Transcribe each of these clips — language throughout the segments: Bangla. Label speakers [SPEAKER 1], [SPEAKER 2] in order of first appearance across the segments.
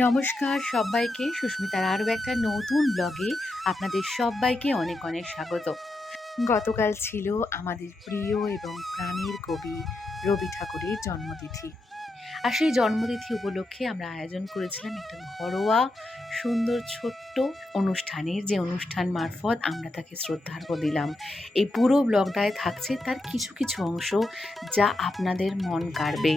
[SPEAKER 1] নমস্কার সবাইকে। সুস্মিতার আরও একটা নতুন ব্লগে আপনাদের সবাইকে অনেক অনেক স্বাগত। গতকাল ছিল আমাদের প্রিয় এবং প্রাণের কবি রবি ঠাকুরের জন্মতিথি। আর সেই জন্মতিথি উপলক্ষে আমরা আয়োজন করেছিলাম একটা ঘরোয়া সুন্দর ছোট্ট অনুষ্ঠানের যে অনুষ্ঠান মারফত আমরা তাকে শ্রদ্ধার্ঘ্য দিলাম। এই পুরো ব্লগটায় থাকছে তার কিছু কিছু অংশ যা আপনাদের মন কাড়বে।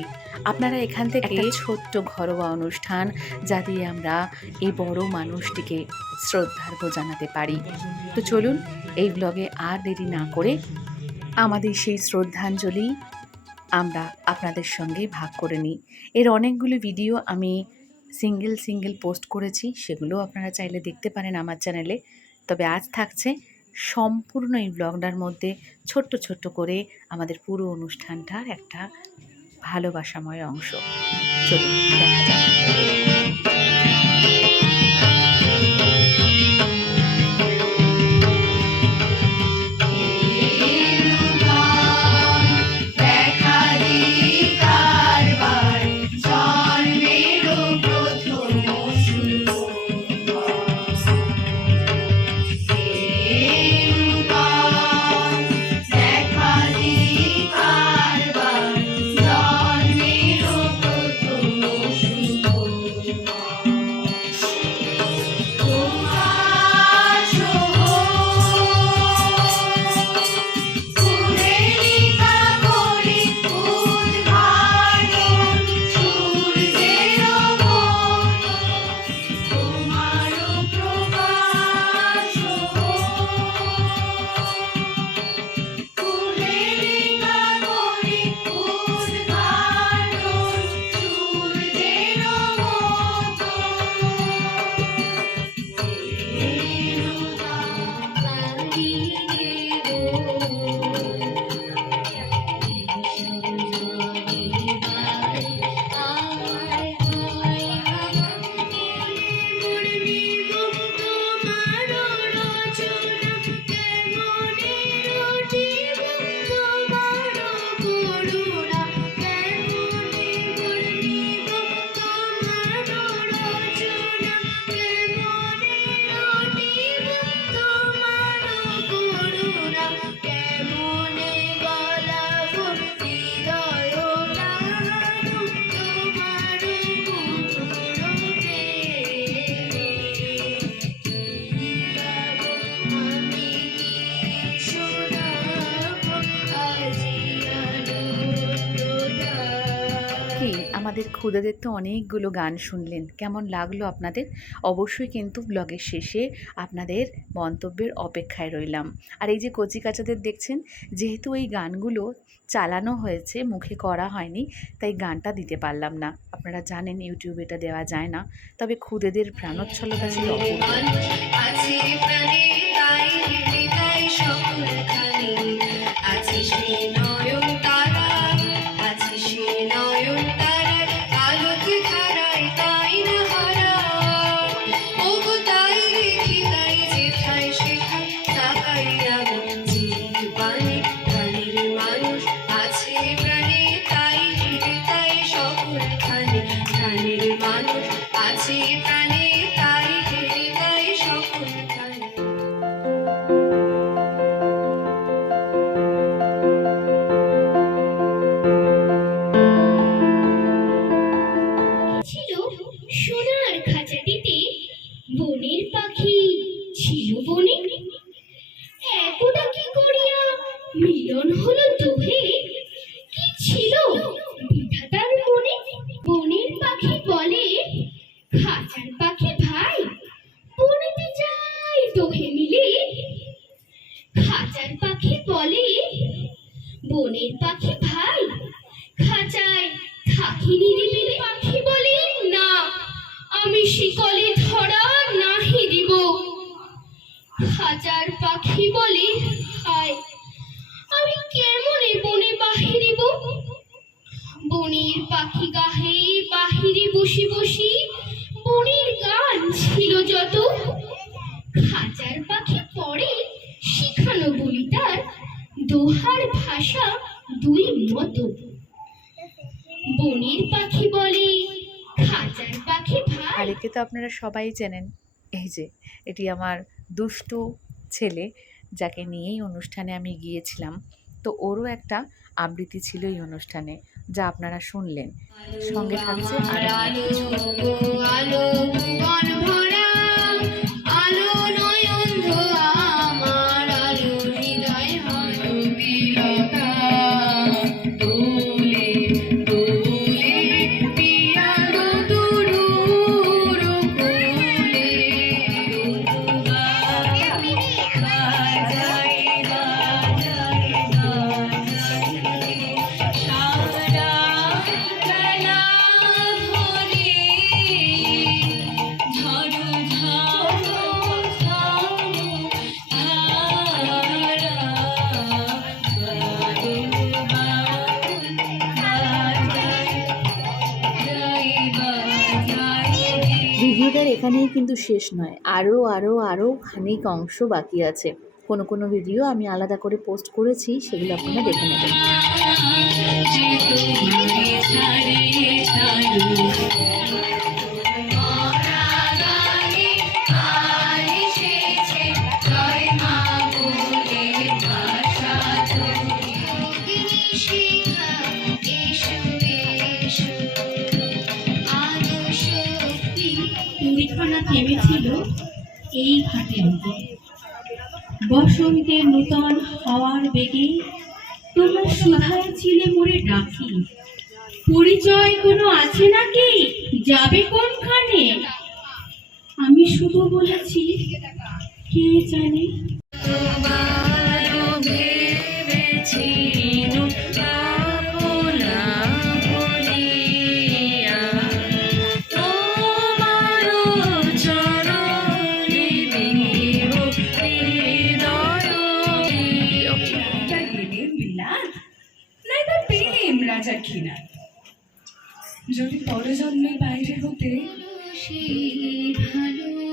[SPEAKER 1] আপনারা এখান থেকে একটা ছোট্ট ঘরোয়া অনুষ্ঠান যা দিয়ে আমরা এই বড় মানুষটিকে শ্রদ্ধার্ঘ্য জানাতে পারি। তো চলুন এই ব্লগে আর দেরি না করে আমাদের সেই শ্রদ্ধাঞ্জলি আমরা আপনাদের সঙ্গে ভাগ করে নিই। এর অনেকগুলি ভিডিও আমি সিঙ্গেল সিঙ্গেল পোস্ট করেছি সেগুলো আপনারা চাইলে দেখতে পারেন আমার চ্যানেলে। তবে আজ থাকছে সম্পূর্ণ এই ব্লগটার মধ্যে ছোট্ট ছোট্ট করে আমাদের পুরো অনুষ্ঠানটার একটা ভালোবাসাময় অংশ। চলুন, দেখা যাক। কি খুদেদের তো অনেকগুলো গান শুনলেন। কেমন লাগল আপনাদের? অবশ্যই কিন্তু ব্লগের শেষে আপনাদের মন্তব্যের অপেক্ষায় রইলাম। আর এই যে কচি কাচাদের দেখছেন, যেহেতু এই গানগুলো চালানো হয়েছে, মুখে করা হয়নি, তাই গানটা দিতে পারলাম না। আপনারা জানেন ইউটিউবে এটা দেওয়া যায় না। তবে খুদেদের প্রাণোচ্ছলতা ছিল
[SPEAKER 2] Should হাজার পাখি বলে হায় আমি কেমনে বনে বাহিরিব বনের পাখি গাহে বাহিরে বসি বসি বনের গান ছিল যত। হাজার পাখি পড়ে শিখানো বলি তার, দোহার ভাষা দুই মতো। বনের পাখি বলে, খাঁচার পাখি ভাই।
[SPEAKER 3] আর একে তো আপনারা সবাই চেনেন। এই যে, এটি আমার দুষ্টু ছেলে যাকে নিয়েই অনুষ্ঠানে আমি গিয়েছিলাম, তো ওরও একটা আবৃত্তি ছিল এই অনুষ্ঠানে, যা আপনারা শুনলেন। সঙ্গে থাকছে
[SPEAKER 1] আরও
[SPEAKER 4] ভিডিওটার এখানেই কিন্তু শেষ নয়। আরও আরও আরও খানিক অংশ বাকি আছে। কোনো কোনো ভিডিও আমি আলাদা করে পোস্ট করেছি, সেগুলো আপনারা দেখে নেবেন।
[SPEAKER 5] এই ঘাটের উপর বসন্তের নূতন হওয়ার বেগে তোমরা সুধায় ছিলে মোরে ডাকি। পরিচয় কোনো আছে নাকি? যাবে কোনখানে? আমি শুধু বলেছি, কে জানে?
[SPEAKER 6] যদি পরজন্মে বাইরে হতে
[SPEAKER 1] সেই ভালো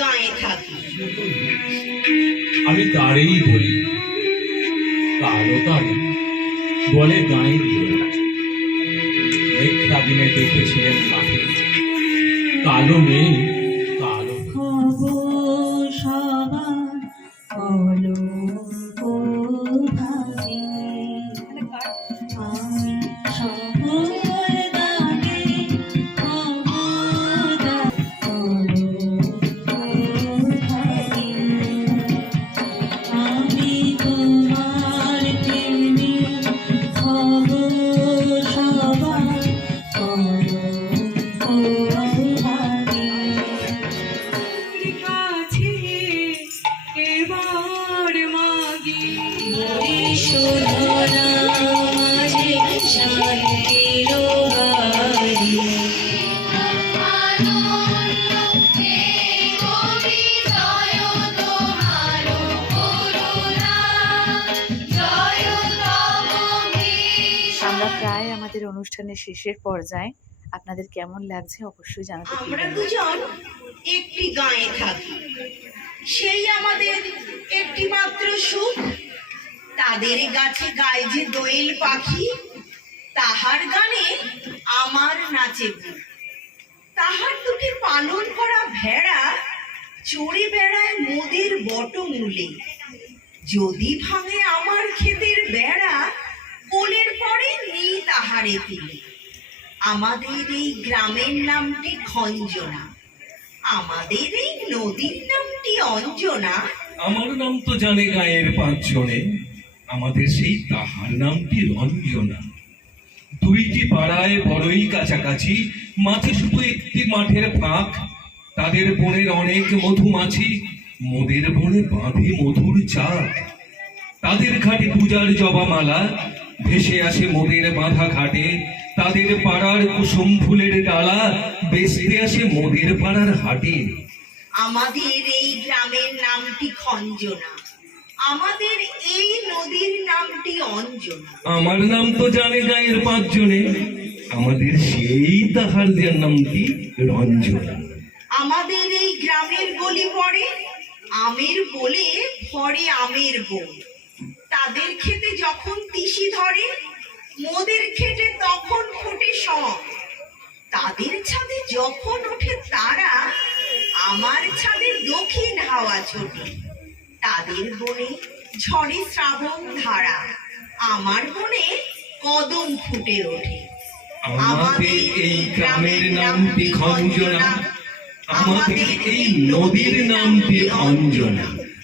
[SPEAKER 1] গাঁয়ে
[SPEAKER 7] থাকি।
[SPEAKER 1] আমি তারেই বলি কালো তারে বলে দিয়ে মেঘলা দিনে দেখেছিলেন কালো মেয়ে
[SPEAKER 3] অনুষ্ঠানের শেষের পর্যায়ে আপনাদের কেমন লাগছে অবশ্যই জানাতে
[SPEAKER 7] আমরা দুজন একটি গাঁয়ে থাকি। সেই আমাদের একটি মাত্র সুখ তাদের গাছে গায়ে যে দোয়েল পাখি তাহার গানে আমার নাচে। তাহার দুটি পালন করা ভেড়া চড়ে বেড়ায় মোদের বটমূলে। যদি ভাঙে আমার ক্ষেতের বেড়া কোলের পরে নেই তাহারে তুলে। আমাদের এই গ্রামের নামটি খঞ্জনা, আমাদের এই নদীর নামটি অঞ্জনা।
[SPEAKER 8] আমার নাম তো জানে গায়ের পাঁচজনে, আমাদের সেই তাহার নামটি রঞ্জনা। দুইটি পাড়ায় বড়ই কাছাকাছি, মাঝে শুধু একটি মাঠের ফাঁক। তাদের বনের অনেক মধুমাছি মোদের বনে বাঁধে মধুর চাক। তাদের ঘাটে পূজার জবামালা ভেসে আসে মোদের বাঁধা ঘাটে। তাদের পাড়ার কুসুম ফুলের ডালা বেসতে আসে মোদের পাড়ার হাটে।
[SPEAKER 7] আমাদের এই গ্রামের নামটি খঞ্জনা। আমাদের এই নদীর নামটি অঞ্জনা।
[SPEAKER 8] আমার নাম তো জানে গায়ের পাঁচজনে। আমাদের সেই তাহার নামটি রঞ্জনা।
[SPEAKER 7] আমাদের এই গ্রামের গলি পড়ে আমের বলে ভরে আমের বন। তাদের খেতে যখন তিসি ধরে মোদের খেতে তখন ফোটে সম তাদের ছাদে যখন ওঠে তারা আমার ছাদে দক্ষিণ হাওয়া ছোটে তাদের বনে ঝড়ে শ্রাবণ ধারা আমার বনে কদম ফুটে ওঠে।
[SPEAKER 8] আমাদের এই গ্রামের নামটি খঞ্জনা আমাদের এই নদীর নামটি অঞ্জনা।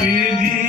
[SPEAKER 3] tive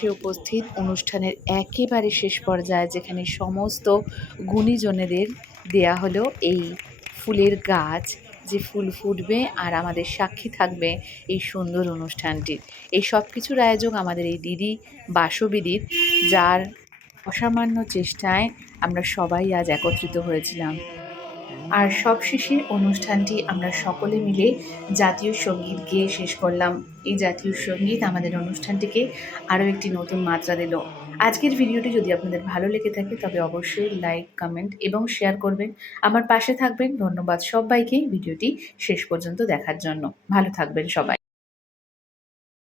[SPEAKER 3] এসে উপস্থিত অনুষ্ঠানের একেবারে শেষ পর্যায়ে যেখানে সমস্ত গুণীজনেদের দেয়া হলো এই ফুলের গাছ, যে ফুল ফুটবে আর আমাদের সাক্ষী থাকবে এই সুন্দর অনুষ্ঠানটির এই সব কিছুর আয়োজক আমাদের এই দিদি বাসবিদির, যার অসামান্য চেষ্টায় আমরা সবাই আজ একত্রিত হয়েছিলাম। আর সবশেষে অনুষ্ঠানটি আমরা সকলে মিলে জাতীয় সংগীত গেয়ে শেষ করলাম। এই জাতীয় সংগীত আমাদের অনুষ্ঠানটিকে আরও একটি নতুন মাত্রা দিল। আজকের ভিডিওটি যদি আপনাদের ভালো লেগে থাকে, তবে অবশ্যই লাইক, কমেন্ট এবং শেয়ার করবেন। আমার পাশে থাকবেন ধন্যবাদ সবাইকে ভিডিওটি শেষ পর্যন্ত দেখার জন্য। ভালো থাকবেন সবাই।